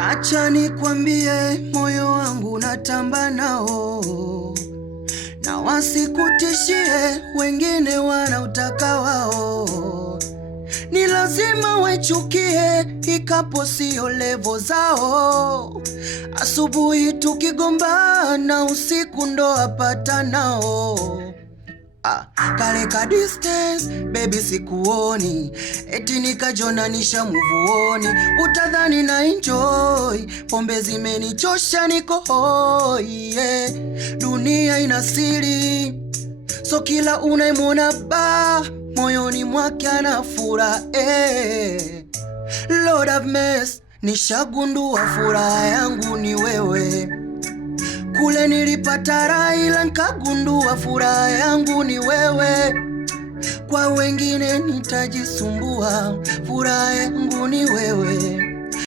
Acha nikwambie, moyo wangu natamba nao, na wasikutishie wengine wanautaka wao. Ni lazima wechukie, ikapo sio levo zao. Asubuhi tukigombana, usiku ndo apata nao. Kale ka distance, baby sikuoni, eti nikajonanisha muvuoni. Utadhani na enjoy, pombe zimenichosha niko hoi, yeah. Dunia ina siri, so kila unaimwona moyoni mwake anafura, Lord have mercy, nishagundua furaha yangu ni wewe. Kule nilipata raha ila nikagundua furaha yangu ni wewe. Kwa wengine nitajisumbua, furaha yangu ni wewe.